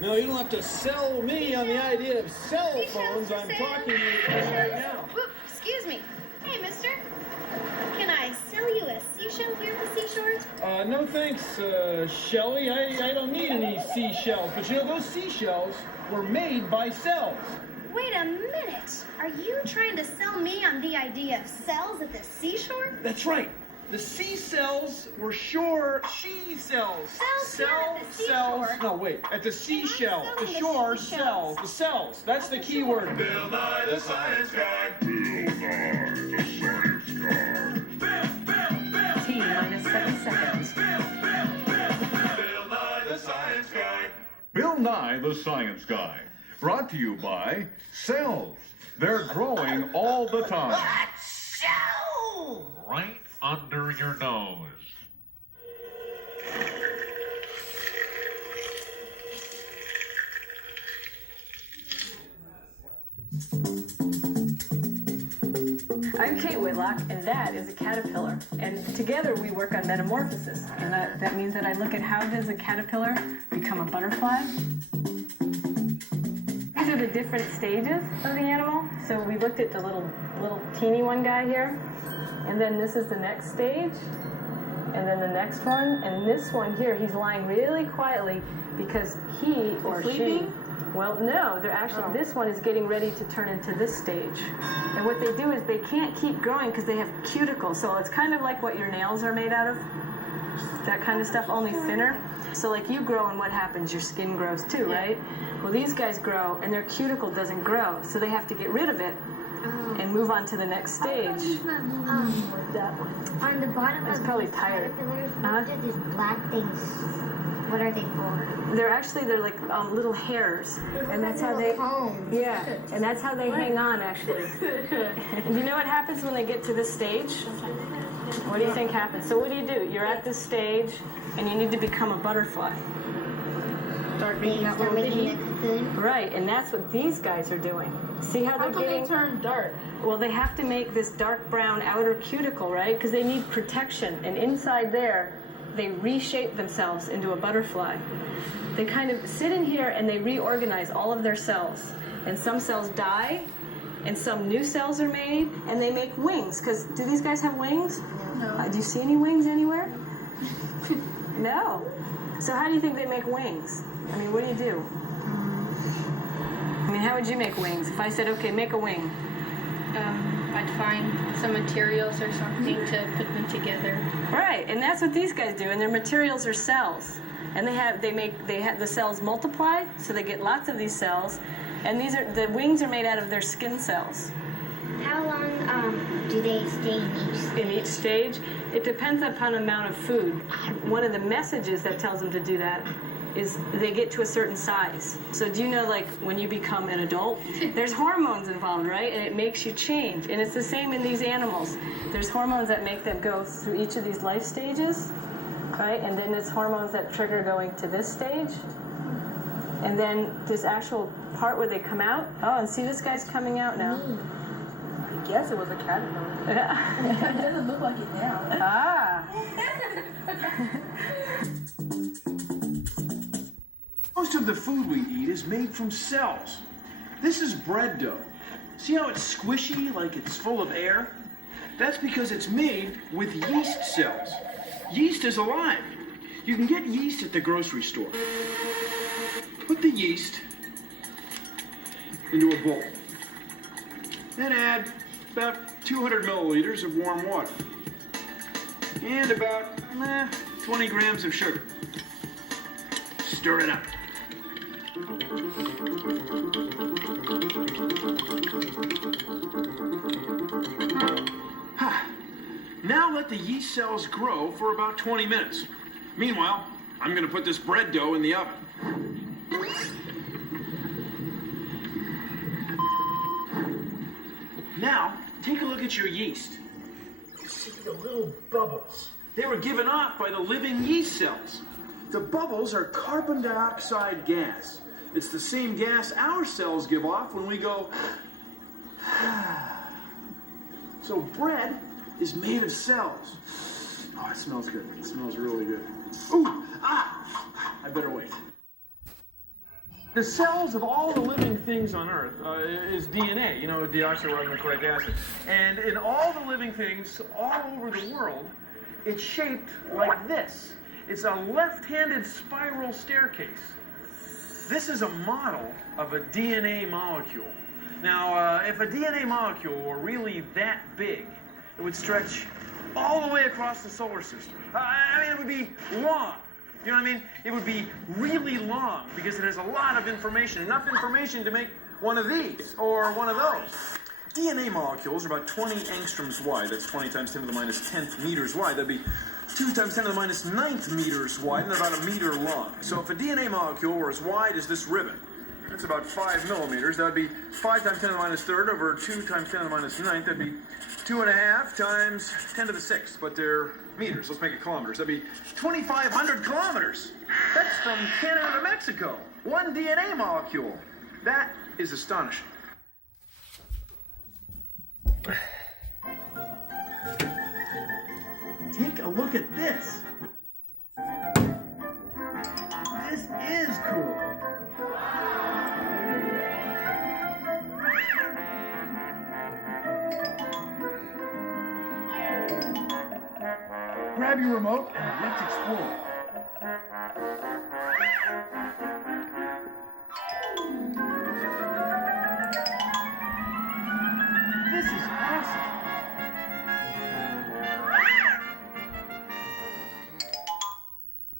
No, you don't have to sell me on the idea of cell phones. I'm talking to you right now. Whoop, excuse me. Hey, mister. Can I sell you a seashell here at the seashore? No thanks, Shelly. I don't need any seashells. But you know, those seashells were made by cells. Wait a minute. Are you trying to sell me on the idea of cells at the seashore? That's right. The sea cells were she cells. Cells. No, wait. At the seashell. The shore cells. The cells. That's the key word. Bill Nye the Science Guy. Bill Nye the Science Guy. Bill. T minus 7 seconds. Bill Nye the Science Guy. Bill Nye the Science Guy. Brought to you by cells. They're growing all the time. Right under your nose. I'm Kate Whitlock, and that is a caterpillar. And together we work on metamorphosis. And that means that I look at how does a caterpillar become a butterfly. These are the different stages of the animal. So we looked at the little teeny one guy here. And then this is the next stage. And then the next one. And this one here, he's lying really quietly because he or she... Well, no, they're actually, this one is getting ready to turn into this stage. And what they do is they can't keep growing because they have cuticles. So it's kind of like what your nails are made out of. That kind of stuff, only thinner. So like you grow and what happens? Your skin grows too, right? Well, these guys grow and their cuticle doesn't grow. So they have to get rid of it and move on to the next stage. On the bottom It's of probably these tired. caterpillars, what are these black things? What are they for? They're like little hairs, and that's how they. Yeah, and that's how they hang on. Actually, do you know what happens when they get to this stage? What do you think happens? So what do? You're at this stage, and you need to become a butterfly. Start making a cocoon. Right, and that's what these guys are doing. See how they're getting? They turn dark? Well, they have to make this dark brown outer cuticle, right? Because they need protection, and inside there, they reshape themselves into a butterfly. They kind of sit in here and they reorganize all of their cells. And some cells die, and some new cells are made, and they make wings. Because do these guys have wings? No. Do you see any wings anywhere? No. So how do you think they make wings? I mean, what do you do? I mean, how would you make wings? If I said, okay, make a wing. I'd find some materials or something to put them together. Right, and that's what these guys do, and their materials are cells. And they have the cells multiply, so they get lots of these cells, and the wings are made out of their skin cells. How long do they stay In each stage, it depends upon amount of food. One of the messages that tells them to do that is they get to a certain size. So do you know, like, when you become an adult, there's hormones involved, right? And it makes you change. And it's the same in these animals. There's hormones that make them go through each of these life stages, right? And then there's hormones that trigger going to this stage. And then this actual part where they come out. Oh, and see, this guy's coming out now. I guess it was a caterpillar. Yeah. It doesn't look like it now. Ah. Most of the food we eat is made from cells. This is bread dough. See how it's squishy, like it's full of air? That's because it's made with yeast cells. Yeast is alive. You can get yeast at the grocery store. Put the yeast into a bowl. Then add about 200 milliliters of warm water. And about 20 grams of sugar. Stir it up. Now let the yeast cells grow for about 20 minutes. Meanwhile, I'm going to put this bread dough in the oven. Now, take a look at your yeast. See the little bubbles. They were given off by the living yeast cells. The bubbles are carbon dioxide gas. It's the same gas our cells give off when we go. So bread is made of cells. Oh, it smells good. It smells really good. Ooh, I better wait. The cells of all the living things on Earth is DNA, deoxyribonucleic acid. And in all the living things all over the world, it's shaped like this. It's a left-handed spiral staircase. This is a model of a DNA molecule. Now, if a DNA molecule were really that big, it would stretch all the way across the solar system. It would be long. You know what I mean? It would be really long because it has a lot of information, enough information to make one of these or one of those. DNA molecules are about 20 angstroms wide. That's 20 times 10 to the minus 10th meters wide. That'd be 2 times 10 to the minus 9th meters wide, and they're about a meter long. So if a DNA molecule were as wide as this ribbon, that's about 5 millimeters. That would be 5 times 10 to the minus 3rd over 2 times 10 to the minus 9th. That'd be 2.5 times 10 to the 6th, but they're meters. Let's make it kilometers. That'd be 2,500 kilometers. That's from Canada to Mexico. One DNA molecule. That is astonishing. Take a look at this. This is cool. Grab your remote and let's explore.